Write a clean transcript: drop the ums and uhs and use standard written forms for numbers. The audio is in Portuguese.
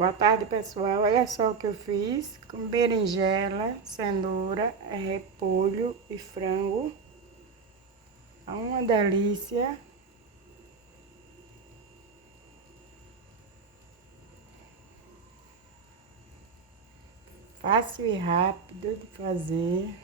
Boa tarde, pessoal. Olha só o que eu fiz com berinjela, cenoura, repolho e frango. É uma delícia. Fácil e rápido de fazer.